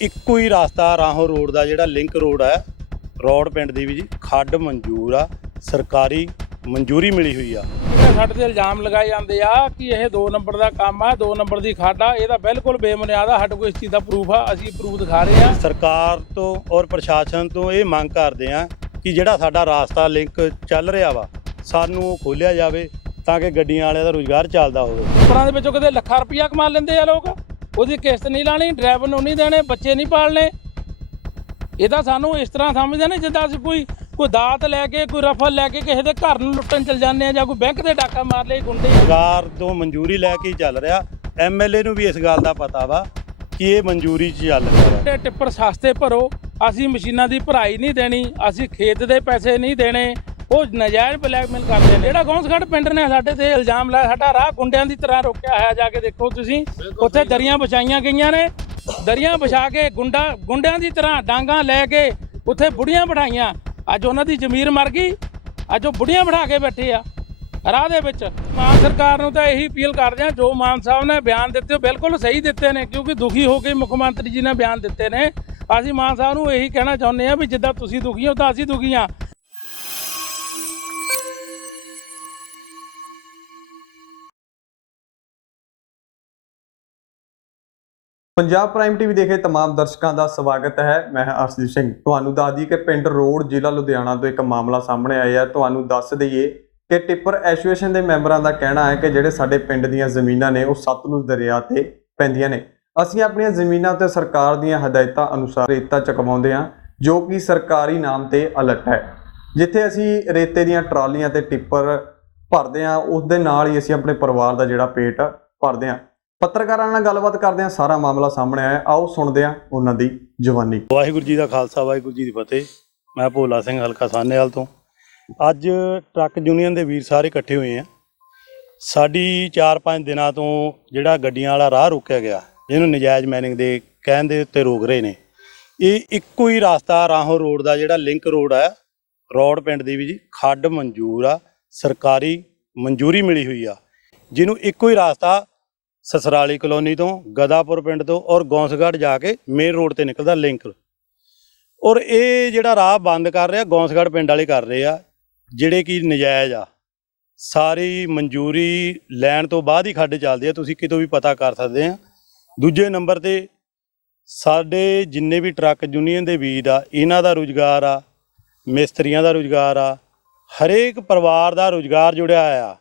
ਇੱਕੋ ਹੀ ਰਸਤਾ ਰਾਹੋਂ ਰੋਡ ਦਾ ਜਿਹੜਾ ਲਿੰਕ ਰੋਡ ਹੈ ਰੋਡ ਪਿੰਡ ਦੀ ਵੀ ਜੀ ਖੱਡ ਮਨਜ਼ੂਰ ਆ ਸਰਕਾਰੀ ਮਨਜ਼ੂਰੀ ਮਿਲੀ ਹੋਈ ਆ। ਜਿਹੜੇ ਸਾਡੇ ਤੇ ਇਲਜ਼ਾਮ ਲਗਾਏ ਜਾਂਦੇ ਆ ਕਿ ਇਹ 2 ਨੰਬਰ ਦਾ ਕੰਮ ਆ 2 ਨੰਬਰ ਦੀ ਖਾਡ ਆ ਇਹ ਤਾਂ ਬਿਲਕੁਲ ਬੇਬੁਨਿਆਦ ਆ ਸਾਡੇ ਕੋਲ ਇਸ ਚੀਜ਼ ਦਾ ਪ੍ਰੂਫ ਆ ਅਸੀਂ ਪ੍ਰੂਫ ਦਿਖਾ ਰਹੇ ਆ। ਸਰਕਾਰ ਤੋਂ ਔਰ ਪ੍ਰਸ਼ਾਸਨ ਤੋਂ ਇਹ ਮੰਗ ਕਰਦੇ ਆ ਕਿ ਜਿਹੜਾ ਸਾਡਾ ਰਾਸਤਾ ਲਿੰਕ ਚੱਲ ਰਿਹਾ ਵਾ ਸਾਨੂੰ ਉਹ ਖੋਲਿਆ ਜਾਵੇ ਤਾਂ ਕਿ ਗੱਡੀਆਂ ਵਾਲਿਆਂ ਦਾ ਰੁਜ਼ਗਾਰ ਚੱਲਦਾ ਹੋਵੇ। ਉੱਪਰਾਂ ਦੇ ਵਿੱਚੋਂ ਕਿਤੇ ਲੱਖਾਂ ਰੁਪਈਆ ਕਮਾ ਲੈਂਦੇ ਆ ਲੋਕ। ਉਹਦੀ ਕਿਸ਼ਤ ਨਹੀਂ ਲਾਣੀ ਡਰਾਈਵਰ ਨੂੰ ਨਹੀਂ ਦੇਣੇ ਬੱਚੇ ਨਹੀਂ ਪਾਲਣੇ। ਇਹ ਤਾਂ ਸਾਨੂੰ ਇਸ ਤਰ੍ਹਾਂ ਸਮਝਦੇ ਨੇ ਜਿੱਦਾਂ ਅਸੀਂ ਕੋਈ ਕੋਈ ਦਾਤ ਲੈ ਕੇ ਕੋਈ ਰਫਲ ਲੈ ਕੇ ਕਿਸੇ ਦੇ ਘਰ ਨੂੰ ਲੁੱਟਣ ਚਲ ਜਾਂਦੇ ਆ ਜਾਂ ਕੋਈ ਬੈਂਕ ਦੇ ਡਾਕਾ ਮਾਰ ਲਏ ਗੁੰਡੇ। ਸਰਕਾਰ ਤੋਂ ਮਨਜ਼ੂਰੀ ਲੈ ਕੇ ਹੀ ਚੱਲ ਰਿਹਾ। ਐਮਐਲਏ ਨੂੰ ਵੀ ਇਸ ਗੱਲ ਦਾ ਪਤਾ ਵਾ ਕਿ ਇਹ ਮਨਜ਼ੂਰੀ 'ਚ ਚੱਲ ਰਿਹਾ ਇਹ ਟਿੱਪਰ ਸਸਤੇ ਭਰੋ। ਅਸੀਂ ਮਸ਼ੀਨਾਂ ਦੀ ਭਰਾਈ ਨਹੀਂ ਦੇਣੀ ਅਸੀਂ ਖੇਤ ਦੇ ਪੈਸੇ ਨਹੀਂ ਦੇਣੇ। ਉਹ ਨਜਾਇਜ਼ ਬਲੈਕਮੇਲ ਕਰਦੇ ਨੇ। ਜਿਹੜਾ ਗੌਂਸਗੜ ਪਿੰਡ ਨੇ ਸਾਡੇ ਤੇ ਇਲਜ਼ਾਮ ਲਾਇਆ ਸਾਡਾ ਰਾਹ ਗੁੰਡਿਆਂ ਦੀ ਤਰ੍ਹਾਂ ਰੋਕਿਆ ਹੋਇਆ ਜਾ ਕੇ ਦੇਖੋ ਤੁਸੀਂ। ਉੱਥੇ ਦਰੀਆਂ ਵਿਛਾਈਆਂ ਗਈਆਂ ਨੇ। ਦਰੀਆਂ ਵਿਛਾ ਕੇ ਗੁੰਡਾ ਗੁੰਡਿਆਂ ਦੀ ਤਰ੍ਹਾਂ ਡਾਂਗਾ ਲੈ ਕੇ ਉੱਥੇ ਬੁੜੀਆਂ ਬਿਠਾਈਆਂ। ਅੱਜ ਉਹਨਾਂ ਦੀ ਜ਼ਮੀਰ ਮਰ ਗਈ। ਅੱਜ ਉਹ ਬੁੜੀਆਂ ਬਿਠਾ ਕੇ ਬੈਠੇ ਆ ਰਾਹ ਦੇ ਵਿੱਚ। ਮਾਨ ਸਰਕਾਰ ਨੂੰ ਤਾਂ ਇਹੀ ਅਪੀਲ ਕਰਦੇ ਆ ਜੋ ਮਾਨ ਸਾਹਿਬ ਨੇ ਬਿਆਨ ਦਿੱਤੇ ਉਹ ਬਿਲਕੁਲ ਸਹੀ ਦਿੱਤੇ ਨੇ ਕਿਉਂਕਿ ਦੁਖੀ ਹੋ ਕੇ ਮੁੱਖ ਮੰਤਰੀ ਜੀ ਨੇ ਬਿਆਨ ਦਿੱਤੇ ਨੇ। ਅਸੀਂ ਮਾਨ ਸਾਹਿਬ ਨੂੰ ਇਹੀ ਕਹਿਣਾ ਚਾਹੁੰਦੇ ਆ ਵੀ ਜਿੱਦਾਂ ਤੁਸੀਂ ਦੁਖੀ ਹੋ ਤਾਂ ਅਸੀਂ ਦੁਖੀ ਆ। ਪੰਜਾਬ ਪ੍ਰਾਈਮ ਟੀਵੀ ਦੇਖੇ ਤਮਾਮ ਦਰਸ਼ਕਾਂ ਦਾ ਸਵਾਗਤ ਹੈ। ਮੈਂ ਅਰਸ਼ਦੀਪ ਸਿੰਘ। ਤੁਹਾਨੂੰ ਦੱਸ ਦਈਏ ਕਿ ਪਿੰਡ ਰੋਡ ਜ਼ਿਲ੍ਹਾ ਲੁਧਿਆਣਾ ਤੋਂ ਇੱਕ ਮਾਮਲਾ ਸਾਹਮਣੇ ਆਇਆ ਤੁਹਾਨੂੰ ਦੱਸ ਦਈਏ ਕਿ ਟਿੱਪਰ ਐਸੋਸੀਏਸ਼ਨ ਦੇ ਮੈਂਬਰਾਂ ਦਾ ਕਹਿਣਾ ਹੈ ਕਿ ਜਿਹੜੇ ਸਾਡੇ ਪਿੰਡ ਦੀਆਂ ਜ਼ਮੀਨਾਂ ਨੇ, ਉਹ ਸਤਲੁਜ ਦਰਿਆ ਤੇ ਪੈਂਦੀਆਂ ਨੇ। ਅਸੀਂ ਆਪਣੀਆਂ ਜ਼ਮੀਨਾਂ ਤੇ ਸਰਕਾਰ ਦੀਆਂ ਹਦਾਇਤਾਂ ਅਨੁਸਾਰ ਰੇਤਾ ਚਕਵਾਉਂਦੇ ਹਾਂ, ਜੋ ਕਿ ਸਰਕਾਰੀ ਨਾਮ ਤੇ ਅਲਟ ਹੈ। ਜਿੱਥੇ ਅਸੀਂ ਰੇਤੇ ਦੀਆਂ ਟਰਾਲੀਆਂ ਤੇ ਟਿੱਪਰ ਭਰਦੇ ਹਾਂ, ਉਸ ਦੇ ਨਾਲ ਹੀ ਅਸੀਂ ਆਪਣੇ ਪਰਿਵਾਰ ਦਾ ਜਿਹੜਾ ਪੇਟ ਭਰਦੇ ਹਾਂ। ਪੱਤਰਕਾਰਾਂ ਨਾਲ ਗੱਲਬਾਤ ਕਰਦੇ ਹਾਂ, ਸਾਰਾ ਮਾਮਲਾ ਸਾਹਮਣੇ ਆਇਆ ਆਓ ਸੁਣਦੇ ਹਾਂ ਉਹਨਾਂ ਦੀ ਜਵਾਨੀ। ਵਾਹਿਗੁਰੂ ਜੀ ਦਾ ਖਾਲਸਾ, ਵਾਹਿਗੁਰੂ ਜੀ ਦੀ ਫਤਿਹ। ਮੈਂ ਭੋਲਾ ਸਿੰਘ ਹਲਕਾ ਸਾਹਨੇਵਾਲ ਤੋਂ। ਅੱਜ ਟਰੱਕ ਯੂਨੀਅਨ ਦੇ ਵੀਰ ਸਾਰੇ ਇਕੱਠੇ ਹੋਏ ਆ। ਸਾਡੀ 4-5 ਦਿਨਾਂ ਤੋਂ ਜਿਹੜਾ ਗੱਡੀਆਂ ਵਾਲਾ ਰਾਹ ਰੋਕਿਆ ਗਿਆ, ਜਿਹਨੂੰ ਨਜਾਇਜ਼ ਮੈਨਿੰਗ ਦੇ ਕਹਿਣ ਦੇ ਉੱਤੇ ਰੋਕ ਰਹੇ ਨੇ। ਇਹ ਇੱਕੋ ਹੀ ਰਸਤਾ ਰਾਹੋਂ ਰੋਡ ਦਾ ਜਿਹੜਾ ਲਿੰਕ ਰੋਡ ਆ, ਰੋਡ ਪਿੰਡ ਦੀ ਵੀ ਜੀ, ਖੱਡ ਮਨਜ਼ੂਰ ਆ, ਸਰਕਾਰੀ ਮਨਜ਼ੂਰੀ ਮਿਲੀ ਹੋਈ ਆ। ਜਿਹਨੂੰ ਇੱਕੋ ਹੀ ਰਸਤਾ ਸਸਰਾਲੀ ਕਲੋਨੀ ਤੋਂ, ਗਦਾਪੁਰ ਪਿੰਡ ਤੋਂ ਔਰ ਗੌਂਸਗੜ੍ਹ ਜਾ ਕੇ ਮੇਨ ਰੋਡ ਤੇ ਨਿਕਲਦਾ ਲਿੰਕ ਔਰ ਇਹ ਜਿਹੜਾ ਰਾਹ ਬੰਦ ਕਰ ਰਿਹਾ, ਗੌਂਸਗੜ੍ਹ ਪਿੰਡ ਵਾਲੇ ਕਰ ਰਹੇ ਆ, ਜਿਹੜੇ ਕਿ ਨਜਾਇਜ਼ ਆ। ਸਾਰੀ ਮਨਜ਼ੂਰੀ ਲੈਣ ਤੋਂ ਬਾਅਦ ਹੀ ਖੱਡ ਚੱਲਦੇ ਆ, ਤੁਸੀਂ ਕਿਤੋਂ ਵੀ ਪਤਾ ਕਰ ਸਕਦੇ ਆ। ਦੂਜੇ ਨੰਬਰ ਤੇ ਸਾਡੇ ਜਿੰਨੇ ਵੀ ਟਰੱਕ ਯੂਨੀਅਨ ਦੇ ਵੀਰ ਆ, ਇਹਨਾਂ ਦਾ ਰੁਜ਼ਗਾਰ ਆ, ਮਿਸਤਰੀਆਂ ਦਾ ਰੁਜ਼ਗਾਰ ਆ, ਹਰੇਕ ਪਰਿਵਾਰ ਦਾ ਰੁਜ਼ਗਾਰ ਜੁੜਿਆ ਆ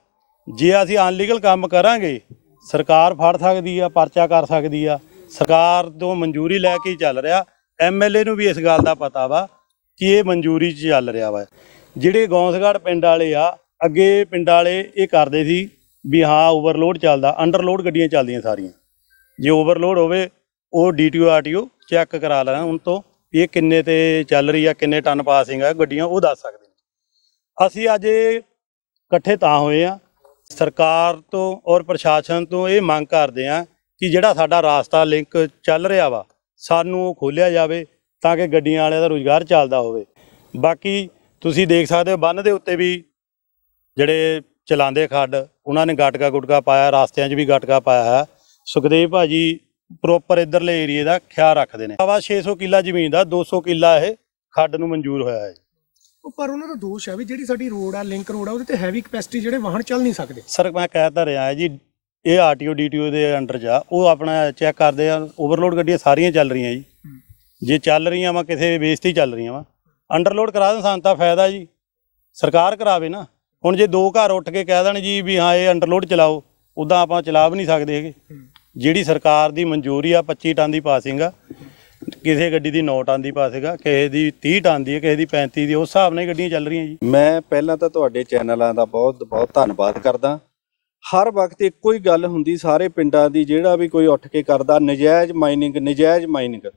ਜੇ ਅਸੀਂ ਅਨਲੀਗਲ ਕੰਮ ਕਰਾਂਗੇ ਸਰਕਾਰ ਫੜ ਸਕਦੀ ਆ, ਪਰਚਾ ਕਰ ਸਕਦੀ ਆ। ਸਰਕਾਰ ਤੋਂ ਮਨਜ਼ੂਰੀ ਲੈ ਕੇ ਹੀ ਚੱਲ ਰਿਹਾ। ਐਮਐਲਏ ਨੂੰ ਵੀ ਇਸ ਗੱਲ ਦਾ ਪਤਾ ਵਾ ਕਿ ਇਹ ਮਨਜ਼ੂਰੀ 'ਚ ਚੱਲ ਰਿਹਾ ਵਾ। ਜਿਹੜੇ ਗੌਂਸਗੜ੍ਹ ਪਿੰਡ ਵਾਲੇ ਆ, ਅੱਗੇ ਪਿੰਡ ਵਾਲੇ ਇਹ ਕਰਦੇ ਸੀ ਵੀ ਹਾਂ ਓਵਰਲੋਡ ਚੱਲਦਾ ਅੰਡਰਲੋਡ ਗੱਡੀਆਂ ਚੱਲਦੀਆਂ ਸਾਰੀਆਂ। ਜੇ ਓਵਰਲੋਡ ਹੋਵੇ, ਉਹ ਡੀਟੀਓ ਆਰਟੀਓ ਚੈੱਕ ਕਰਾ ਲੈਣਾ ਉਹਨਾਂ ਤੋਂ ਵੀ ਇਹ ਕਿੰਨੇ ਤੇ ਚੱਲ ਰਹੀ ਆ, ਕਿੰਨੇ ਟਨ ਪਾਸਿੰਗ ਆ, ਗੱਡੀਆਂ ਉਹ ਦੱਸ ਸਕਦੇ ਨੇ। ਅਸੀਂ ਅੱਜ ਇਕੱਠੇ ਤਾਂ ਹੋਏ ਆ। ਸਰਕਾਰ ਤੋਂ ਔਰ ਪ੍ਰਸ਼ਾਸਨ ਤੋਂ ਇਹ ਮੰਗ ਕਰਦੇ ਆ ਕਿ ਜਿਹੜਾ ਸਾਡਾ ਰਾਸਤਾ ਲਿੰਕ ਚੱਲ ਰਿਹਾ ਵਾ, ਸਾਨੂੰ ਉਹ ਖੋਲਿਆ ਜਾਵੇ ਤਾਂ ਕਿ ਗੱਡੀਆਂ ਵਾਲਿਆਂ ਦਾ ਰੁਜ਼ਗਾਰ ਚੱਲਦਾ ਹੋਵੇ। ਬਾਕੀ ਤੁਸੀਂ ਦੇਖ ਸਕਦੇ ਹੋ ਬੰਨ ਦੇ ਉੱਤੇ ਵੀ ਜਿਹੜੇ ਚਲਾਉਂਦੇ ਖੱਡ, ਉਹਨਾਂ ਨੇ ਗਾਟਕਾ ਗੁਟਕਾ ਪਾਇਆ, ਰਾਸਤਿਆਂ 'ਚ ਵੀ ਗਾਟਕਾ ਪਾਇਆ ਹੈ। ਸੁਖਦੇਵ ਭਾਜੀ ਪ੍ਰੋਪਰ ਇਧਰਲੇ ਏਰੀਏ ਦਾ ਖਿਆਲ ਰੱਖਦੇ ਨੇ। ਆਵਾ 600 ਕਿੱਲਾ ਜ਼ਮੀਨ ਦਾ 200 ਕਿੱਲਾ ਇਹ ਖੱਡ ਨੂੰ ਮਨਜ਼ੂਰ ਹੋਇਆ ਹੈ। ਉਹ ਪਰ ਉਹਨਾਂ ਦਾ ਦੋਸ਼ ਹੈ ਵੀ ਜਿਹੜੀ ਸਾਡੀ ਰੋਡ ਆ ਲਿੰਕ ਰੋਡ ਆ ਉਹਦੇ ਤੇ ਹੈਵੀ ਕਪੈਸਿਟੀ ਜਿਹੜੇ ਵਾਹਨ ਚੱਲ ਨਹੀਂ ਸਕਦੇ। ਸਰ ਮੈਂ ਕਹਿ ਤਾਂ ਰਿਹਾ ਜੀ ਇਹ ਆਰਟੀਓ ਡੀਟੀਓ ਦੇ ਅੰਡਰ ਜਾ ਉਹ ਆਪਣਾ ਚੈੱਕ ਕਰਦੇ ਆ ਓਵਰਲੋਡ ਗੱਡੀਆਂ ਸਾਰੀਆਂ ਚੱਲ ਰਹੀਆਂ ਜੀ। ਜੇ ਚੱਲ ਰਹੀਆਂ ਵਾ ਕਿਸੇ ਬੇਸ ਤੇ ਚੱਲ ਰਹੀਆਂ ਵਾ। ਅੰਡਰਲੋਡ ਕਰਾ ਦੇਣ ਸਾਨੂੰ ਤਾਂ ਫਾਇਦਾ ਜੀ। ਸਰਕਾਰ ਕਰਾਵੇ ਨਾ। ਹੁਣ ਜੇ ਦੋ ਘਰ ਉੱਠ ਕੇ ਕਹਿ ਦੇਣ ਜੀ ਵੀ ਹਾਂ ਇਹ ਅੰਡਰਲੋਡ ਚਲਾਓ ਉਦਾਂ ਆਪਾਂ ਚਲਾ ਵੀ ਨਹੀਂ ਸਕਦੇ ਹੈਗੇ। ਜਿਹੜੀ ਸਰਕਾਰ ਦੀ ਮਨਜ਼ੂਰੀ ਆ 25 ਟਨ ਦੀ ਪਾਸਿੰਗ ਆ ਕਿਸੇ ਗੱਡੀ ਦੀ 9 ਟਨ ਦੀ ਪਾਸਿੰਗ ਕਿਸੇ ਦੀ 30 ਟਨ ਦੀ ਹੈ, ਕਿਸੇ ਦੀ 35 ਦੀ, ਉਸ ਹਿਸਾਬ ਨਾਲ ਹੀ ਗੱਡੀਆਂ ਚੱਲ ਰਹੀਆਂ ਜੀ। ਮੈਂ ਪਹਿਲਾਂ ਤਾਂ ਤੁਹਾਡੇ ਚੈਨਲਾਂ ਦਾ ਬਹੁਤ ਬਹੁਤ ਧੰਨਵਾਦ ਕਰਦਾ। ਹਰ ਵਕਤ ਇੱਕੋ ਹੀ ਗੱਲ ਹੁੰਦੀ ਸਾਰੇ ਪਿੰਡਾਂ ਦੀ, ਜਿਹੜਾ ਵੀ ਕੋਈ ਉੱਠ ਕੇ ਕਰਦਾ, ਨਜਾਇਜ਼ ਮਾਈਨਿੰਗ ਨਜਾਇਜ਼ ਮਾਈਨਿੰਗ।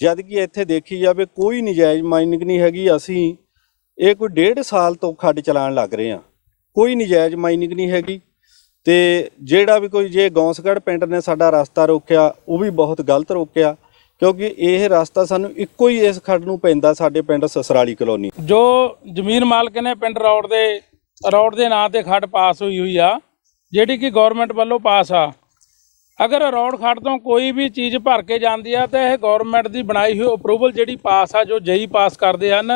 ਜਦ ਕਿ ਇੱਥੇ ਦੇਖੀ ਜਾਵੇ, ਕੋਈ ਨਜਾਇਜ਼ ਮਾਈਨਿੰਗ ਨਹੀਂ ਹੈਗੀ। ਅਸੀਂ ਇਹ ਕੋਈ ਡੇਢ ਸਾਲ ਤੋਂ ਖੱਡ ਚਲਾਉਣ ਲੱਗ ਰਹੇ ਆ ਕੋਈ ਨਜਾਇਜ਼ ਮਾਈਨਿੰਗ ਨਹੀਂ ਹੈਗੀ। ਤੇ ਜਿਹੜਾ ਵੀ ਕੋਈ, ਜੇ ਗੌਂਸਗੜ੍ਹ ਪਿੰਡ ਨੇ ਸਾਡਾ ਰਸਤਾ ਰੋਕਿਆ, ਉਹ ਵੀ ਬਹੁਤ ਗਲਤ ਰੋਕਿਆ। ਕਿਉਂਕਿ ਇਹ ਰਸਤਾ ਸਾਨੂੰ ਇੱਕੋ ਹੀ ਇਸ ਖੱਡ ਨੂੰ ਪੈਂਦਾ ਸਾਡੇ ਪਿੰਡ ਸਸਰਾਲੀ ਕਲੋਨੀ। ਜੋ ਜ਼ਮੀਨ ਮਾਲਕ ਨੇ ਪਿੰਡ ਰੋਡ ਦੇ ਰੋਡ ਦੇ ਨਾਂ ਤੇ ਖੱਡ ਪਾਸ ਹੋਈ ਹੋਈ ਆ, ਜਿਹੜੀ ਕਿ ਗਵਰਨਮੈਂਟ ਵੱਲੋਂ ਪਾਸ ਆ। ਅਗਰ ਰੋਡ ਖੱਡ ਤੋਂ ਕੋਈ ਵੀ ਚੀਜ਼ ਭਰ ਕੇ ਜਾਂਦੀ ਆ, ਤਾਂ ਇਹ ਗਵਰਨਮੈਂਟ ਦੀ ਬਣਾਈ ਹੋਈ ਅਪਰੂਵਲ ਜਿਹੜੀ ਪਾਸ ਆ, ਜੋ ਜਈ ਪਾਸ ਕਰਦੇ ਹਨ,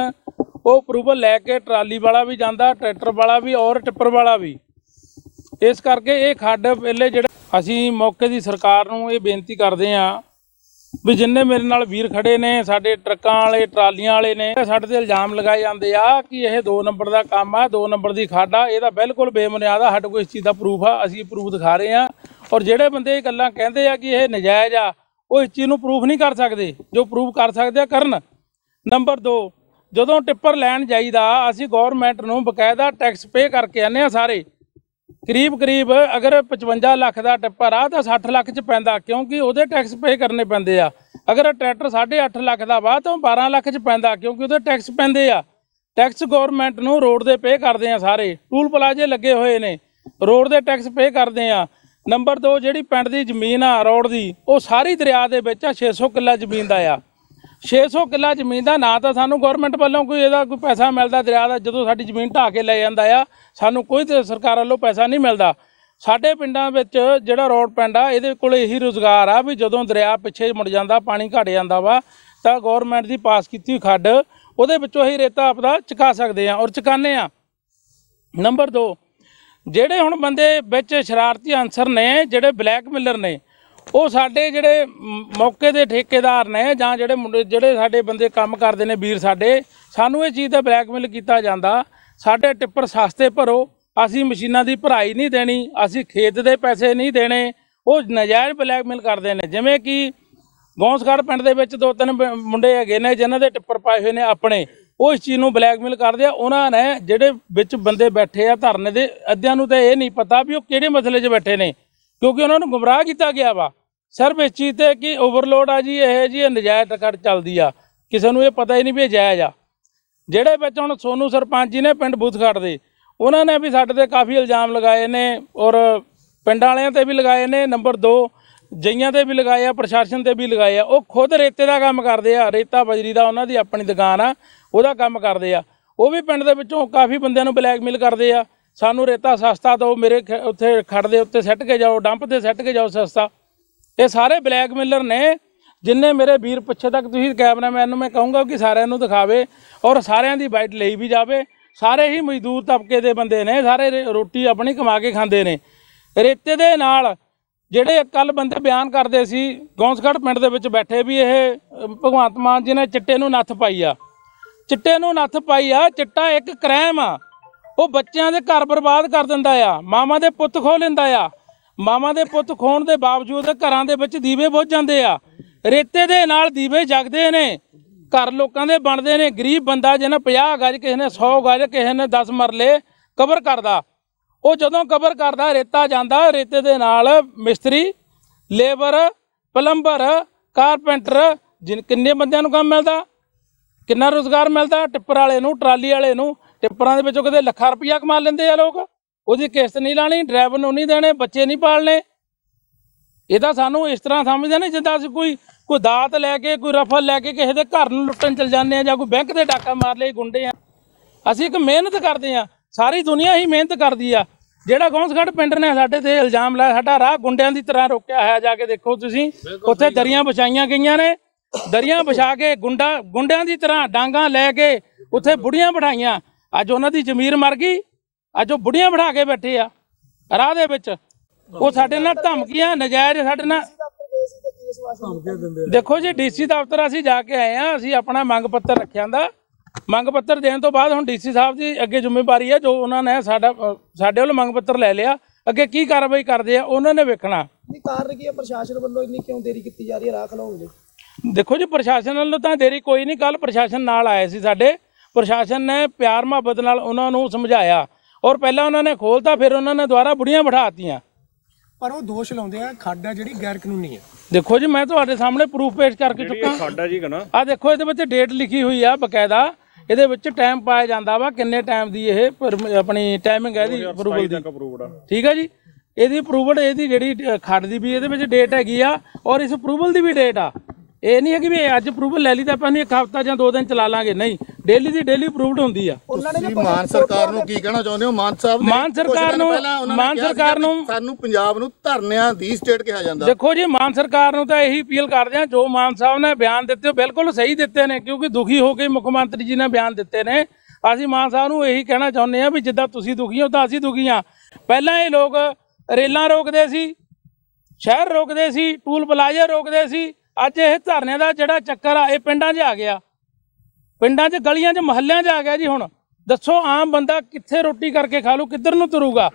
ਉਹ ਅਪਰੂਵਲ ਲੈ ਕੇ ਟਰਾਲੀ ਵਾਲਾ ਵੀ ਜਾਂਦਾ, ਟਰੈਕਟਰ ਵਾਲਾ ਵੀ ਔਰ ਟਿੱਪਰ ਵਾਲਾ ਵੀ। ਇਸ ਕਰਕੇ ਇਹ ਖੱਡ ਪਹਿਲੇ ਜਿਹੜਾ ਅਸੀਂ ਮੌਕੇ ਦੀ ਸਰਕਾਰ ਨੂੰ ਇਹ ਬੇਨਤੀ ਕਰਦੇ ਆ ਵੀ ਜਿੰਨੇ ਮੇਰੇ ਨਾਲ ਵੀਰ ਖੜੇ ਨੇ, ਸਾਡੇ ਟਰੱਕਾਂ ਵਾਲੇ, ਟਰਾਲੀਆਂ ਵਾਲੇ ਨੇ, ਸਾਡੇ ਤੇ ਇਲਜ਼ਾਮ ਲਗਾਏ ਜਾਂਦੇ ਆ ਕਿ ਇਹ 2 ਨੰਬਰ ਦਾ ਕੰਮ ਆ 2 ਨੰਬਰ ਦੀ ਖੱਡ ਆ ਇਹਦਾ ਬਿਲਕੁਲ ਬੇਬੁਨਿਆਦ ਆ, ਸਾਡੇ ਕੋਲ ਇਸ ਚੀਜ਼ ਦਾ ਪ੍ਰੂਫ ਆ, ਅਸੀਂ ਪ੍ਰੂਫ ਦਿਖਾ ਰਹੇ ਆ। ਔਰ ਜਿਹੜੇ ਬੰਦੇ ਇਹ ਗੱਲਾਂ ਕਹਿੰਦੇ ਆ ਕਿ ਇਹ ਨਜਾਇਜ਼ ਆ, ਉਹ ਇਸ ਚੀਜ਼ ਨੂੰ ਪ੍ਰੂਫ ਨਹੀਂ ਕਰ ਸਕਦੇ। ਜੋ ਪ੍ਰੂਫ ਕਰ ਸਕਦੇ ਆ, ਕਰਨ। ਨੰਬਰ 2 ਜਦੋਂ ਟਿੱਪਰ ਲੈਣ ਜਾਈਦਾ, ਅਸੀਂ ਗਵਰਨਮੈਂਟ ਨੂੰ ਬਕਾਇਦਾ ਟੈਕਸ ਪੇ ਕਰਕੇ ਆਨੇ ਆ ਸਾਰੇ। ਕਰੀਬ ਕਰੀਬ ਅਗਰ 55 ਲੱਖ ਦਾ ਟਿੱਪਰ ਆ ਤਾਂ 60 ਲੱਖ ਚ ਪੈਂਦਾ, ਕਿਉਂਕਿ ਉਹਦੇ ਟੈਕਸ ਪੇ ਕਰਨੇ ਪੈਂਦੇ ਆ। ਅਗਰ ਟਰੈਕਟਰ 8.5 ਲੱਖ ਦਾ ਵਾ ਤਾਂ 12 ਲੱਖ ਚ ਪੈਂਦਾ, ਕਿਉਂਕਿ ਉਹਦੇ ਟੈਕਸ ਪੈਂਦੇ ਆ। ਟੈਕਸ ਗਵਰਨਮੈਂਟ ਨੂੰ ਰੋਡ ਦੇ ਪੇ ਕਰਦੇ ਆ ਸਾਰੇ, ਟੂਲ ਪਲਾਜ਼ੇ ਲੱਗੇ ਹੋਏ ਨੇ, ਰੋਡ ਦੇ ਟੈਕਸ ਪੇ ਕਰਦੇ ਆ। ਨੰਬਰ 2 ਜਿਹੜੀ ਪਿੰਡ ਦੀ ਜ਼ਮੀਨ ਆ, ਰੋਡ ਦੀ, ਉਹ ਸਾਰੀ ਦਰਿਆ ਦੇ ਵਿੱਚ ਆ 600 ਕਿੱਲਾ ਜ਼ਮੀਨ ਦਾ ਆ। 600 ਕਿੱਲਾ ਜ਼ਮੀਨ ਦਾ ਨਾ ਤਾਂ ਸਾਨੂੰ ਗਵਰਨਮੈਂਟ ਵੱਲੋਂ ਕੋਈ ਇਹਦਾ ਕੋਈ ਪੈਸਾ ਮਿਲਦਾ ਦਰਿਆ ਦਾ, ਜਦੋਂ ਸਾਡੀ ਜ਼ਮੀਨ ਢਾਹ ਕੇ ਲੈ ਜਾਂਦਾ ਆ, ਸਾਨੂੰ ਕੋਈ ਤੇ ਸਰਕਾਰ ਵੱਲੋਂ ਪੈਸਾ ਨਹੀਂ ਮਿਲਦਾ। ਸਾਡੇ ਪਿੰਡਾਂ ਵਿੱਚ ਜਿਹੜਾ ਰੋਡ ਪਿੰਡ ਆ, ਇਹਦੇ ਕੋਲ ਇਹੀ ਰੋਜ਼ਗਾਰ ਆ ਵੀ ਜਦੋਂ ਦਰਿਆ ਪਿੱਛੇ ਮੁੜ ਜਾਂਦਾ, ਪਾਣੀ ਘਟ ਜਾਂਦਾ ਵਾ, ਤਾਂ ਗਵਰਨਮੈਂਟ ਦੀ ਪਾਸ ਕੀਤੀ ਹੋਈ ਖੱਡ, ਉਹਦੇ ਵਿੱਚੋਂ ਹੀ ਰੇਤਾ ਆਪਦਾ ਚੁਕਾ ਸਕਦੇ ਆ ਔਰ ਚੁਕਾਨੇ ਆ। ਨੰਬਰ 2 ਜਿਹੜੇ ਹੁਣ ਬੰਦੇ ਵਿੱਚ ਸ਼ਰਾਰਤੀ ਅਨਸਰ ਨੇ, ਜਿਹੜੇ ਬਲੈਕਮੇਲਰ ਨੇ ਉਹ ਸਾਡੇ ਜਿਹੜੇ ਮੌਕੇ ਦੇ ਠੇਕੇਦਾਰ ਨੇ ਜਾਂ ਜਿਹੜੇ ਮੁੰਡੇ, ਜਿਹੜੇ ਸਾਡੇ ਬੰਦੇ ਕੰਮ ਕਰਦੇ ਨੇ ਵੀਰ ਸਾਡੇ, ਸਾਨੂੰ ਇਹ ਚੀਜ਼ ਦਾ ਬਲੈਕਮੇਲ ਕੀਤਾ ਜਾਂਦਾ। ਸਾਡੇ ਟਿੱਪਰ ਸਸਤੇ ਭਰੋ, ਅਸੀਂ ਮਸ਼ੀਨਾਂ ਦੀ ਭਰਾਈ ਨਹੀਂ ਦੇਣੀ, ਅਸੀਂ ਖੇਤ ਦੇ ਪੈਸੇ ਨਹੀਂ ਦੇਣੇ, ਉਹ ਨਜਾਇਜ਼ ਬਲੈਕਮੇਲ ਕਰਦੇ ਨੇ। ਜਿਵੇਂ ਕਿ ਗੌਂਸਗੜ੍ਹ ਪਿੰਡ ਦੇ ਵਿੱਚ ਦੋ ਤਿੰਨ ਮੁੰਡੇ ਹੈਗੇ ਨੇ, ਜਿਨ੍ਹਾਂ ਦੇ ਟਿੱਪਰ ਪਾਏ ਹੋਏ ਨੇ ਆਪਣੇ, ਉਹ ਇਸ ਚੀਜ਼ ਨੂੰ ਬਲੈਕਮੇਲ ਕਰਦੇ ਆ। ਉਹਨਾਂ ਨੇ ਜਿਹੜੇ ਵਿੱਚ ਬੰਦੇ ਬੈਠੇ ਆ ਧਰਨੇ ਦੇ, ਅੱਧਿਆਂ ਨੂੰ ਤਾਂ ਇਹ ਨਹੀਂ ਪਤਾ ਵੀ ਉਹ ਕਿਹੜੇ ਮਸਲੇ 'ਚ ਬੈਠੇ ਨੇ। ਕਿਉਂਕਿ ਉਹਨਾਂ ਨੂੰ ਗੁੰਮਰਾਹ ਕੀਤਾ ਗਿਆ ਵਾ। ਸਿਰਫ ਇਸ ਚੀਜ਼ ਤੇ ਕਿ ਓਵਰਲੋਡ ਆ ਜੀ, ਇਹ ਜੀ, ਇਹ ਨਜਾਇਜ਼ ਟਕੜ ਚੱਲਦੀ ਆ। ਕਿਸੇ ਨੂੰ ਇਹ ਪਤਾ ਹੀ ਨਹੀਂ ਵੀ ਇਹ ਜਾਇਜ਼ ਆ। ਜਿਹੜੇ ਵਿੱਚ ਹੁਣ ਸੋਨੂ ਸਰਪੰਚ ਜੀ ਨੇ ਪਿੰਡ ਬੂਥਗੜ੍ਹ ਦੇ, ਉਹਨਾਂ ਨੇ ਵੀ ਸਾਡੇ ਤੇ ਕਾਫੀ ਇਲਜ਼ਾਮ ਲਗਾਏ ਨੇ ਔਰ ਪਿੰਡ ਵਾਲਿਆਂ ਤੇ ਵੀ ਲਗਾਏ ਨੇ। ਨੰਬਰ 2 ਜਈਆਂ ਤੇ ਵੀ ਲਗਾਏ ਆ, ਪ੍ਰਸ਼ਾਸਨ ਤੇ ਵੀ ਲਗਾਏ ਆ। ਉਹ ਖੁਦ ਰੇਤੇ ਦਾ ਕੰਮ ਕਰਦੇ ਆ। ਰੇਤਾ ਬਜਰੀ ਦਾ ਉਹਨਾਂ ਦੀ ਆਪਣੀ ਦੁਕਾਨ ਆ, ਉਹਦਾ ਕੰਮ ਕਰਦੇ ਆ। ਉਹ ਵੀ ਪਿੰਡ ਦੇ ਵਿੱਚੋਂ ਕਾਫੀ ਬੰਦਿਆਂ ਨੂੰ ਬਲੈਕਮੇਲ ਕਰਦੇ ਆ। ਸਾਨੂੰ ਰੇਤਾ ਸਸਤਾ ਦਿਓ ਮੇਰੇ ਖ- ਉੱਥੇ ਖੜ ਦੇ ਉੱਤੇ ਸੱਟ ਕੇ ਜਾਓ, ਡੰਪ ਤੇ ਸੱਟ ਕੇ ਜਾਓ ਸਸਤਾ। ਇਹ ਸਾਰੇ ਬਲੈਕਮੇਲਰ ਨੇ, ਜਿੰਨੇ ਮੇਰੇ ਵੀਰ ਪਿੱਛੇ ਤੱਕ ਤੁਸੀਂ ਕੈਮਰਾਮੈਨ ਨੂੰ ਮੈਂ ਕਹੂੰਗਾ ਕਿ ਸਾਰਿਆਂ ਨੂੰ ਦਿਖਾਵੇ ਔਰ ਸਾਰਿਆਂ ਦੀ ਬਾਈਟ ਲਈ ਵੀ ਜਾਵੇ। ਸਾਰੇ ਹੀ ਮਜ਼ਦੂਰ ਤਬਕੇ ਦੇ ਬੰਦੇ ਨੇ, ਸਾਰੇ ਰੇ- ਰੋਟੀ ਆਪਣੀ ਕਮਾ ਕੇ ਖਾਂਦੇ ਨੇ। ਰੇਤੇ ਦੇ ਨਾਲ ਜਿਹੜੇ ਕੱਲ ਬੰਦੇ ਬਿਆਨ ਕਰਦੇ ਸੀ ਗੌਂਸਗੜ੍ਹ ਪਿੰਡ ਦੇ ਵਿੱਚ ਬੈਠੇ ਵੀ ਇਹ ਭਗਵੰਤ ਮਾਨ ਜੀ ਨੇ ਚਿੱਟੇ ਨੂੰ ਨੱਥ ਪਾਈ ਆ। ਚਿੱਟੇ ਨੂੰ ਨੱਥ ਪਾਈ ਆ, ਚਿੱਟਾ ਇੱਕ ਕ੍ਰਾਈਮ ਆ। ਉਹ ਬੱਚਿਆਂ ਦੇ ਘਰ ਬਰਬਾਦ ਕਰ ਦਿੰਦਾ ਆ, ਮਾਵਾਂ ਦੇ ਪੁੱਤ ਖੋਹ ਲੈਂਦਾ ਆ। ਮਾਵਾਂ ਦੇ ਪੁੱਤ ਖੋਣ ਦੇ ਬਾਵਜੂਦ ਘਰਾਂ ਦੇ ਵਿੱਚ ਦੀਵੇ ਬੁੱਝ ਜਾਂਦੇ ਆ। ਰੇਤੇ ਦੇ ਨਾਲ ਦੀਵੇ ਜਗਦੇ ਨੇ, ਘਰ ਲੋਕਾਂ ਦੇ ਬਣਦੇ ਨੇ। ਗਰੀਬ ਬੰਦਾ ਜਿਹਨੇ 50 ਗਜ ਕਿਸੇ ਨੇ 100 ਗਜ ਕਿਸੇ ਨੇ 10 ਮਰਲੇ ਕਵਰ ਕਰਦਾ। ਉਹ ਜਦੋਂ ਕਵਰ ਕਰਦਾ, ਰੇਤਾ ਜਾਂਦਾ, ਰੇਤੇ ਦੇ ਨਾਲ ਮਿਸਤਰੀ, ਲੇਬਰ, ਪਲੰਬਰ, ਕਾਰਪੈਂਟਰ, ਜਿਨ ਕਿੰਨੇ ਬੰਦਿਆਂ ਨੂੰ ਕੰਮ ਮਿਲਦਾ? ਕਿੰਨਾ ਰੋਜ਼ਗਾਰ ਮਿਲਦਾ? ਟਿੱਪਰ ਵਾਲੇ ਨੂੰ, ਟਰਾਲੀ ਵਾਲੇ ਨੂੰ ਟਿੱਪਰਾਂ ਦੇ ਵਿੱਚੋਂ ਕਦੇ ਲੱਖਾਂ ਰੁਪਈਆ ਕਮਾ ਲੈਂਦੇ ਆ ਲੋਕ। ਉਹਦੀ ਕਿਸ਼ਤ ਨਹੀਂ ਲਾਣੀ ਡਰਾਈਵਰ ਨੂੰ ਨਹੀਂ ਦੇਣੇ ਬੱਚੇ ਨਹੀਂ ਪਾਲਣੇ। ਇਹ ਤਾਂ ਸਾਨੂੰ ਇਸ ਤਰ੍ਹਾਂ ਸਮਝਦੇ ਨੇ ਜਿੱਦਾਂ ਅਸੀਂ ਕੋਈ ਕੋਈ ਦਾਤ ਲੈ ਕੇ ਕੋਈ ਰਫਲ ਲੈ ਕੇ ਕਿਸੇ ਦੇ ਘਰ ਨੂੰ ਲੁੱਟਣ ਚਲ ਜਾਂਦੇ ਆ ਜਾਂ ਕੋਈ ਬੈਂਕ ਦੇ ਡਾਕਾ ਮਾਰ ਲਈ ਗੁੰਡੇ ਆ। ਅਸੀਂ ਇੱਕ ਮਿਹਨਤ ਕਰਦੇ ਆ ਸਾਰੀ ਦੁਨੀਆ ਹੀ ਮਿਹਨਤ ਕਰਦੀ ਆ। ਜਿਹੜਾ ਗੌਂਸਗੜ੍ਹ ਪਿੰਡ ਨੇ ਸਾਡੇ ਤੇ ਇਲਜ਼ਾਮ ਲਾਇਆ ਸਾਡਾ ਰਾਹ ਗੁੰਡਿਆਂ ਦੀ ਤਰ੍ਹਾਂ ਰੋਕਿਆ ਹੋਇਆ ਜਾ ਕੇ ਦੇਖੋ ਤੁਸੀਂ। ਉੱਥੇ ਦਰੀਆਂ ਵਿਛਾਈਆਂ ਗਈਆਂ ਨੇ ਦਰੀਆਂ ਵਿਛਾ ਕੇ ਗੁੰਡਾ ਗੁੰਡਿਆਂ ਦੀ ਤਰ੍ਹਾਂ ਡਾਂਗਾ ਲੈ ਕੇ ਉੱਥੇ ਬੁੜੀਆਂ ਬਿਠਾਈਆਂ। ਅੱਜ ਉਹਨਾਂ ਦੀ ਜ਼ਮੀਰ ਮਰ ਗਈ ਅੱਜ ਉਹ ਬੁੜੀਆਂ ਬਿਠਾ ਕੇ ਬੈਠੇ ਆ ਰਾਹ ਦੇ ਵਿੱਚ। ਉਹ ਸਾਡੇ ਨਾਲ ਧਮਕੀਆਂ ਨਜਾਇਜ਼ ਸਾਡੇ ਨਾਲ ਦੇਖੋ ਜੀ ਡੀਸੀ ਦਫ਼ਤਰ ਅਸੀਂ ਜਾ ਕੇ ਆਏ ਆ ਅਸੀਂ ਆਪਣਾ ਮੰਗ ਪੱਤਰ ਰੱਖਿਆ ਦਾ। ਮੰਗ ਪੱਤਰ ਦੇਣ ਤੋਂ ਬਾਅਦ ਹੁਣ ਡੀਸੀ ਸਾਹਿਬ ਦੀ ਅੱਗੇ ਜ਼ਿੰਮੇਵਾਰੀ ਹੈ ਜੋ ਉਹਨਾਂ ਨੇ ਸਾਡਾ ਸਾਡੇ ਵੱਲੋਂ ਮੰਗ ਪੱਤਰ ਲੈ ਲਿਆ। ਅੱਗੇ ਕੀ ਕਾਰਵਾਈ ਕਰਦੇ ਆ ਉਹਨਾਂ ਨੇ ਵੇਖਣਾ। ਨਹੀਂ ਕਾਰਨ ਕੀ ਹੈ? ਪ੍ਰਸ਼ਾਸਨ ਵੱਲੋਂ ਇੰਨੀ ਕਿਉਂ ਦੇਰੀ ਕੀਤੀ ਜਾ ਰਹੀ ਹੈ? ਰਾਖ ਲਈ। ਦੇਖੋ ਜੀ ਪ੍ਰਸ਼ਾਸਨ ਵੱਲੋਂ ਤਾਂ ਦੇਰੀ ਕੋਈ ਨਹੀਂ। ਕੱਲ ਪ੍ਰਸ਼ਾਸਨ ਨਾਲ ਆਏ ਸੀ ਸਾਡੇ। ਪ੍ਰਸ਼ਾਸਨ ਨੇ ਪਿਆਰ ਮੁਹੱਬਤ ਨਾਲ ਉਹਨਾਂ ਨੂੰ ਸਮਝਾਇਆ ਔਰ ਪਹਿਲਾਂ ਉਹਨਾਂ ਨੇ ਖੋਲਤਾ ਫਿਰ ਉਹਨਾਂ ਨੇ ਦੁਬਾਰਾ ਬੁੜੀਆਂ ਬਿਠਾਤੀਆਂ ਪਰ ਉਹ ਦੋਸ਼ ਲਾਉਂਦੇ ਆ ਖੱਡ ਆ ਜਿਹੜੀ ਗੈਰ ਕਾਨੂੰਨੀ ਹੈ ਦੇਖੋ ਜੀ ਮੈਂ ਤੁਹਾਡੇ ਸਾਹਮਣੇ ਪ੍ਰੂਫ ਪੇਸ਼ ਕਰਕੇ ਚੁੱਕਾ। ਸਾਡਾ ਜੀ ਕਨਾ ਆ ਦੇਖੋ ਇਹਦੇ ਵਿੱਚ ਡੇਟ ਲਿਖੀ ਹੋਈ ਆ ਬਕਾਇਦਾ। ਇਹਦੇ ਵਿੱਚ ਟਾਈਮ ਪਾਇਆ ਜਾਂਦਾ ਵਾ ਕਿੰਨੇ ਟਾਈਮ ਦੀ ਇਹ ਆਪਣੀ ਟਾਈਮਿੰਗ ਹੈ ਇਹਦੀ ਅਪਰੂਵਲ ਦੀ। ਅਪਰੂਵਡ ਆ। ਠੀਕ ਹੈ ਜੀ? ਇਹਦੀ ਅਪਰੂਵਲ ਇਹਦੀ ਜਿਹੜੀ ਅ, ਖੱਡ ਦੀ ਵੀ ਇਹਦੇ ਵਿੱਚ ਡੇਟ ਹੈਗੀ ਆ ਔਰ ਇਸ ਅਪਰੂਵਲ ਦੀ ਵੀ ਡੇਟ ਆ। ਇਹ ਨਹੀਂ ਹੈ ਕਿ ਵੀ ਇਹ ਅੱਜ ਅਪਰੂਵਲ ਲੈ ਲਈ ਤਾਂ ਆਪਾਂ ਨੂੰ ਇੱਕ ਹਫ਼ਤਾ ਜਾਂ ਦੋ ਦਿਨ ਚਲਾ ਲਾਂਗੇ। ਨਹੀਂ ਡੇਲੀ ਦੀ ਡੇਲੀ ਅਪਰੂਵਡ ਹੁੰਦੀ ਆ। ਉਹਨਾਂ ਨੇ ਤੁਸੀਂ ਮਾਨ ਸਰਕਾਰ ਨੂੰ ਕੀ ਕਹਿਣਾ ਚਾਹੁੰਦੇ ਹੋ? ਮਾਨ ਸਾਹਿਬ ਨੇ ਮਾਨ ਸਰਕਾਰ ਨੂੰ- ਮਾਨ ਸਰਕਾਰ ਨੂੰ- ਸਾਨੂੰ ਪੰਜਾਬ ਨੂੰ ਧਰਨਿਆਂ ਦੀ ਸਟੇਟ ਕਿਹਾ ਜਾਂਦਾ। ਦੇਖੋ ਜੀ ਮਾਨ ਸਰਕਾਰ ਨੂੰ ਤਾਂ ਇਹੀ ਅਪੀਲ ਕਰਦੇ ਆ ਜੋ ਮਾਨ ਸਾਹਿਬ ਨੇ ਬਿਆਨ ਦਿੱਤੇ ਉਹ ਬਿਲਕੁਲ ਸਹੀ ਦਿੱਤੇ ਨੇ ਕਿਉਂਕਿ ਦੁਖੀ ਹੋ ਕੇ ਮੁੱਖ ਮੰਤਰੀ ਜੀ ਨੇ ਬਿਆਨ ਦਿੱਤੇ ਨੇ। ਅਸੀਂ ਮਾਨ ਸਾਹਿਬ ਨੂੰ ਇਹੀ ਕਹਿਣਾ ਚਾਹੁੰਦੇ ਆ ਵੀ ਜਿੱਦਾਂ ਤੁਸੀਂ ਦੁਖੀ ਹੋ ਤਾਂ ਅਸੀਂ ਦੁਖੀ ਆ ਪਹਿਲਾਂ ਇਹ ਲੋਕ ਰੇਲਾਂ ਰੋਕਦੇ ਸੀ ਸ਼ਹਿਰ ਰੋਕਦੇ ਸੀ ਟੂਲ ਪਲਾਜ਼ਾ ਰੋਕਦੇ ਸੀ ਅੱਜ ਇਹ ਧਰਨੇ ਦਾ ਜਿਹੜਾ ਚੱਕਰ ਆ ਇਹ ਪਿੰਡਾਂ 'ਚ ਆ ਗਿਆ। ਪਿੰਡਾਂ 'ਚ ਗਲੀਆਂ 'ਚ ਮਹੱਲਿਆਂ 'ਚ ਆ ਗਿਆ ਜੀ ਹੁਣ। ਦੱਸੋ ਆਮ ਬੰਦਾ ਕਿੱਥੇ ਰੋਟੀ ਕਰਕੇ ਖਾ ਲੂ ਕਿੱਧਰ ਨੂੰ ਤੁਰੂਗਾ?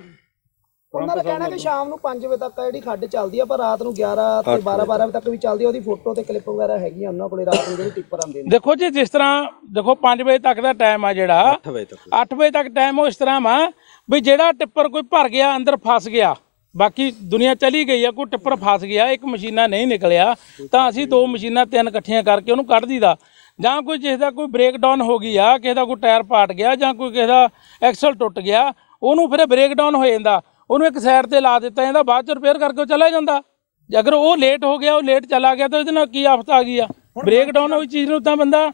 ਉਹਨਾਂ ਦਾ ਕਹਿਣਾ ਕਿ ਸ਼ਾਮ ਨੂੰ 5 ਵਜੇ ਤੱਕ ਆ ਜਿਹੜੀ ਖੱਡ ਚੱਲਦੀ ਆ ਪਰ ਰਾਤ ਨੂੰ 11 ਤੇ 12 12 ਵਜੇ ਤੱਕ ਵੀ ਚੱਲਦੀ ਆ ਉਹਦੀ ਫੋਟੋ ਤੇ ਕਲਿੱਪ ਵਗੈਰਾ ਹੈਗੀਆਂ ਉਹਨਾਂ ਕੋਲੇ ਰਾਤ ਨੂੰ ਜਿਹੜੇ ਟਿੱਪਰ ਆਉਂਦੇ ਨੇ। ਦੇਖੋ ਜੀ ਜਿਸ ਤਰ੍ਹਾਂ ਦੇਖੋ 5 ਵਜੇ ਤੱਕ ਦਾ ਟਾਈਮ ਆ ਜਿਹੜਾ। 8 ਵਜੇ ਤੱਕ। 8 ਵਜੇ ਤੱਕ ਟਾਈਮ ਉਹ ਇਸ ਤਰ੍ਹਾਂ ਵਾ ਵੀ ਜਿਹੜਾ ਟਿੱਪਰ ਕੋਈ ਭਰ ਗਿਆ ਅੰਦਰ ਫਸ ਗਿਆ। ਬਾਕੀ ਦੁਨੀਆ ਚਲੀ ਗਈ ਆ ਕੋਈ ਟਿੱਪਰ ਫਸ ਗਿਆ ਇੱਕ ਮਸ਼ੀਨਾ ਨਹੀਂ ਨਿਕਲਿਆ ਤਾਂ ਅਸੀਂ ਦੋ ਮਸ਼ੀਨਾਂ ਤਿੰਨ ਇਕੱਠੀਆਂ ਕਰਕੇ ਉਹਨੂੰ ਕੱਢ ਦੀਦਾ ਜਾਂ ਕੋਈ ਜਿਸ ਦਾ ਕੋਈ ਬ੍ਰੇਕ ਡਾਊਨ ਹੋ ਗਈ ਆ ਕਿਸੇ ਦਾ ਕੋਈ ਟਾਇਰ ਪਾਟ ਗਿਆ ਜਾਂ ਕੋਈ ਕਿਸੇ ਦਾ ਐਕਸਲ ਟੁੱਟ ਗਿਆ ਉਹਨੂੰ ਫਿਰ ਬ੍ਰੇਕ ਡਾਊਨ ਹੋ ਜਾਂਦਾ। ਉਹਨੂੰ ਇੱਕ ਸਾਈਡ ਤੇ ਲਾ ਦਿੱਤਾ ਜਾਂਦਾ ਬਾਅਦ ਚ ਰਿਪੇਅਰ ਕਰਕੇ ਉਹ ਚਲਾ ਜਾਂਦਾ। ਜੇ ਅਗਰ ਉਹ ਲੇਟ ਹੋ ਗਿਆ ਉਹ ਲੇਟ ਚਲਾ ਗਿਆ ਤਾਂ ਇਹਦੇ ਨਾਲ ਕੀ ਆਫਤ ਆ ਗਈ ਆ? ਬ੍ਰੇਕ ਡਾਊਨ ਹੋਈ ਚੀਜ਼ ਨੂੰ ਤਾਂ ਬੰਦਾ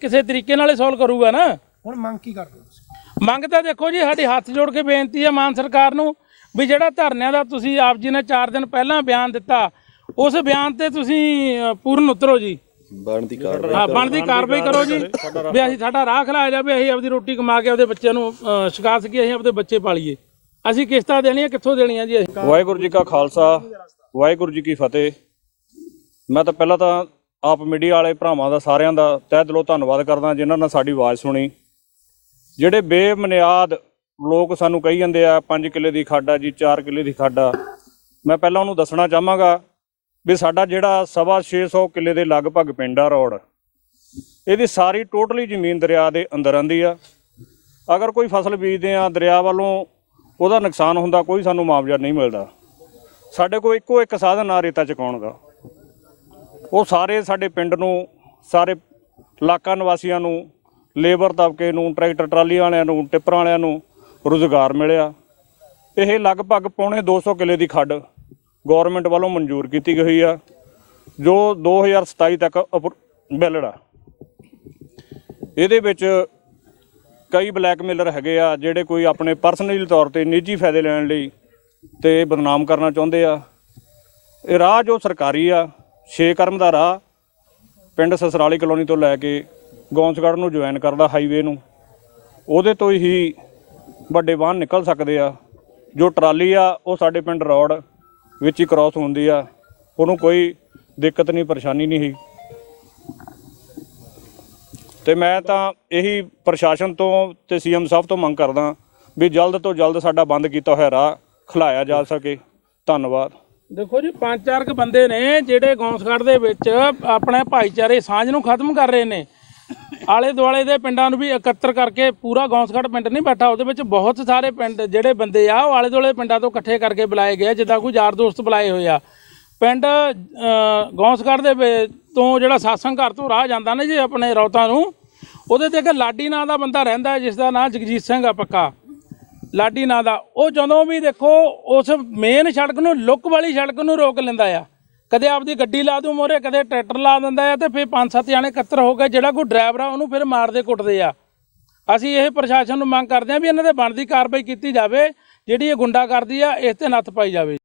ਕਿਸੇ ਤਰੀਕੇ ਨਾਲ ਸੋਲਵ ਕਰੂਗਾ ਨਾ। ਹੁਣ ਮੰਗ ਕੀ ਕਰਦੇ ਹੋ ਤੁਸੀਂ? ਮੰਗ ਤਾਂ ਦੇਖੋ ਜੀ ਸਾਡੀ ਹੱਥ ਜੋੜ ਕੇ ਬੇਨਤੀ ਹੈ ਮਾਨ ਸਰਕਾਰ ਨੂੰ ਵੀ ਜਿਹੜਾ ਧਰਨਿਆਂ ਦਾ ਤੁਸੀਂ ਆਪ ਜੀ ਨੇ 4 ਦਿਨ ਪਹਿਲਾਂ ਬਿਆਨ ਦਿੱਤਾ ਉਸ ਬਿਆਨ ਤੇ ਤੁਸੀਂ ਪੂਰਨ ਉਤਰੋ ਜੀ। ਬਣਦੀ ਕਾਰਵਾਈ ਹਾਂ ਬਣਦੀ ਕਾਰਵਾਈ ਕਰੋ ਜੀ। ਵੀ ਅਸੀਂ ਸਾਡਾ ਰਾਹ ਖਲਾਇਆ ਜਾਵੇ ਅਸੀਂ ਆਪਦੀ ਰੋਟੀ ਕਮਾ ਕੇ ਆਪਦੇ ਬੱਚਿਆਂ ਨੂੰ ਛਕਾ ਸਕੀਏ ਅਸੀਂ ਆਪਦੇ ਬੱਚੇ ਪਾਲੀਏ। ਅਸੀਂ ਕਿਸ਼ਤਾਂ ਦੇਣੀਆਂ ਕਿੱਥੋਂ ਦੇਣੀਆਂ ਜੀ ਅਸੀਂ? ਵਾਹਿਗੁਰੂ ਜੀ ਕਾ ਖਾਲਸਾ ਵਾਹਿਗੁਰੂ ਜੀ ਕੀ ਫਤਿਹ। ਮੈਂ ਤਾਂ ਪਹਿਲਾਂ ਤਾਂ ਆਪ ਮੀਡੀਆ ਵਾਲੇ ਭਰਾਵਾਂ ਦਾ ਸਾਰਿਆਂ ਦਾ ਤਹਿ ਦਿਲੋਂ ਧੰਨਵਾਦ ਕਰਦਾ ਜਿਨ੍ਹਾਂ ਨੇ ਸਾਡੀ ਆਵਾਜ਼ ਸੁਣੀ। ਜਿਹੜੇ ਬੇਬੁਨਿਆਦ ਲੋਕ ਸਾਨੂੰ ਕਹੀ ਜਾਂਦੇ ਆ 5 ਕਿੱਲੇ ਦੀ ਖਾਡਾ ਜੀ 4 ਕਿੱਲੇ ਦੀ ਖਾਡਾ। ਮੈਂ ਪਹਿਲਾਂ ਉਹਨੂੰ ਦੱਸਣਾ ਚਾਹਾਂਗਾ ਵੀ ਸਾਡਾ ਜਿਹੜਾ ਸਵਾ 600 ਕਿੱਲੇ ਦੇ ਲਗਭਗ ਪਿੰਡ ਆ ਰੋਡ, ਇਹਦੀ ਸਾਰੀ ਟੋਟਲੀ ਜ਼ਮੀਨ ਦਰਿਆ ਦੇ ਅੰਦਰ ਆਂਦੀ ਆ। ਅਗਰ ਕੋਈ ਫਸਲ ਬੀਜਦੇ ਆ, ਦਰਿਆ ਵੱਲੋਂ ਉਹਦਾ ਨੁਕਸਾਨ ਹੁੰਦਾ, ਕੋਈ ਸਾਨੂੰ ਮੁਆਵਜ਼ਾ ਨਹੀਂ ਮਿਲਦਾ। ਸਾਡੇ ਕੋਲ ਇੱਕੋ ਇੱਕ ਸਾਧਨ ਆ ਰੇਤਾ ਚੁਕਾਉਣ ਦਾ। ਉਹ ਸਾਰੇ ਸਾਡੇ ਪਿੰਡ ਨੂੰ, ਸਾਰੇ ਇਲਾਕਾ ਨਿਵਾਸੀਆਂ ਨੂੰ, ਲੇਬਰ ਤਬਕੇ ਨੂੰ, ਟਰੈਕਟਰ ਟਰਾਲੀ ਵਾਲਿਆਂ ਨੂੰ, ਟਿੱਪਰਾਂ ਵਾਲਿਆਂ ਨੂੰ ਰੁਜ਼ਗਾਰ ਮਿਲਿਆ। ਇਹ ਲਗਭਗ ਪੌਣੇ 200 ਕਿੱਲੇ ਦੀ ਖੱਡ ਗਵਰਨਮੈਂਟ ਵੱਲੋਂ ਮਨਜ਼ੂਰ ਕੀਤੀ ਗਈ ਆ, ਜੋ 2027 ਤੱਕ ਵੈਲਿਡ ਆ। ਇਹਦੇ ਵਿੱਚ ਕਈ ਬਲੈਕਮੇਲਰ ਹੈਗੇ ਆ, ਜਿਹੜੇ ਕੋਈ ਆਪਣੇ ਪਰਸਨਲੀ ਤੌਰ ਤੇ ਨਿੱਜੀ ਫਾਇਦੇ ਲੈਣ ਲਈ ਤੇ ਬਦਨਾਮ ਕਰਨਾ ਚਾਹੁੰਦੇ ਆ। ਇਹ ਰਾਹ ਜੋ ਸਰਕਾਰੀ ਆ, ਛੇ ਕਰਮ ਦਾ ਰਾਹ ਪਿੰਡ ਸਸਰਾਲੀ ਕਲੋਨੀ ਤੋਂ ਲੈ ਕੇ ਗੌਂਸਗੜ੍ਹ ਨੂੰ ਜੁਆਇਨ ਕਰਦਾ ਹਾਈਵੇ ਨੂੰ। ਉਹਦੇ ਤੋਂ ਹੀ ਵੱਡੇ ਵਾਹਨ ਨਿਕਲ ਸਕਦੇ ਆ। ਜੋ ਟਰਾਲੀ ਆ, ਉਹ ਸਾਡੇ ਪਿੰਡ ਰੋਡ ਵਿੱਚ ਹੀ ਕ੍ਰਾਸ ਹੁੰਦੀ ਆ। ਉਹਨੂੰ ਕੋਈ ਦਿੱਕਤ ਨਹੀਂ, ਪਰੇਸ਼ਾਨੀ ਨਹੀਂ ਹੈ ਤੇ ਮੈਂ ਤਾਂ ਇਹੀ ਪ੍ਰਸ਼ਾਸਨ ਤੋਂ ਤੇ ਸੀਐਮ ਸਾਹਿਬ ਤੋਂ ਮੰਗ ਕਰਦਾ ਵੀ ਜਲਦ ਤੋਂ ਜਲਦ ਸਾਡਾ ਬੰਦ ਕੀਤਾ ਹੋਇਆ ਰਾਹ ਖਲਾਇਆ ਜਾ ਸਕੇ। ਧੰਨਵਾਦ। ਦੇਖੋ ਜੀ, ਪੰਜ ਚਾਰ ਕੁ ਬੰਦੇ ਨੇ ਜਿਹੜੇ ਗੌਂਸਗੜ੍ਹ ਦੇ ਵਿੱਚ ਆਪਣੇ ਭਾਈਚਾਰੇ ਸਾਂਝ ਨੂੰ ਖਤਮ ਕਰ ਰਹੇ ਨੇ। ਆਲੇ ਦੁਆਲੇ ਦੇ ਪਿੰਡਾਂ ਨੂੰ ਵੀ ਇਕੱਤਰ ਕਰਕੇ ਪੂਰਾ ਗੌਂਸਗੜ੍ਹ ਪਿੰਡ ਨਹੀਂ ਬੈਠਾ ਉਹਦੇ ਵਿੱਚ ਬਹੁਤ ਸਾਰੇ ਪਿੰਡ ਜਿਹੜੇ ਬੰਦੇ ਆ ਉਹ ਆਲੇ ਦੁਆਲੇ ਪਿੰਡਾਂ ਤੋਂ ਇਕੱਠੇ ਕਰਕੇ ਬੁਲਾਏ ਗਏ ਜਿੱਦਾਂ ਕੋਈ ਯਾਰ ਦੋਸਤ ਬੁਲਾਏ ਹੋਏ ਆ। ਪਿੰਡ ਅ, ਗੌਂਸਗੜ੍ਹ ਦੇ ਵਿੱਚ ਤੋਂ ਜਿਹੜਾ ਸਾਸੰਗ ਘਰ ਤੋਂ ਰਾਹ ਜਾਂਦਾ ਨਾ ਜੀ ਆਪਣੇ ਰੌਤਾਂ ਨੂੰ ਉਹਦੇ ਤੇ ਇੱਕ ਲਾਡੀ ਨਾਂ ਦਾ ਬੰਦਾ ਰਹਿੰਦਾ ਹੈ, ਜਿਸ ਦਾ ਨਾਂ ਜਗਜੀਤ ਸਿੰਘ ਆ ਪੱਕਾ। ਲਾਡੀ ਨਾਂ ਦਾ। ਉਹ ਜਦੋਂ ਵੀ ਦੇਖੋ ਉਸ ਮੇਨ ਸੜਕ ਨੂੰ ਲੁੱਕ ਵਾਲੀ ਸੜਕ ਨੂੰ ਰੋਕ ਲੈਂਦਾ ਆ। ਕਦੇ ਆਪਦੀ ਗੱਡੀ ਲਾ ਦੂ ਮੋਰੇ, ਕਦੇ ਟਰੈਕਟਰ ਲਾ ਦਿੰਦਾ ਆ ਤੇ ਫਿਰ ਪੰਜ ਸੱਤ ਜਾਣੇ ਇਕੱਤਰ ਹੋ ਗਏ, ਜਿਹੜਾ ਕੋਈ ਡਰਾਈਵਰ ਆ ਉਹਨੂੰ ਫਿਰ ਮਾਰਦੇ ਕੁੱਟਦੇ ਆ। ਅਸੀਂ ਇਹ ਪ੍ਰਸ਼ਾਸਨ ਨੂੰ ਮੰਗ ਕਰਦੇ ਆ ਵੀ ਇਹਨਾਂ ਦੇ ਬਣਦੀ ਕਾਰਵਾਈ ਕੀਤੀ ਜਾਵੇ, ਜਿਹੜੀ ਇਹ ਗੁੰਡਾ ਕਰਦੀ ਆ, ਇਸ ਤੇ ਨੱਥ ਪਾਈ ਜਾਵੇ।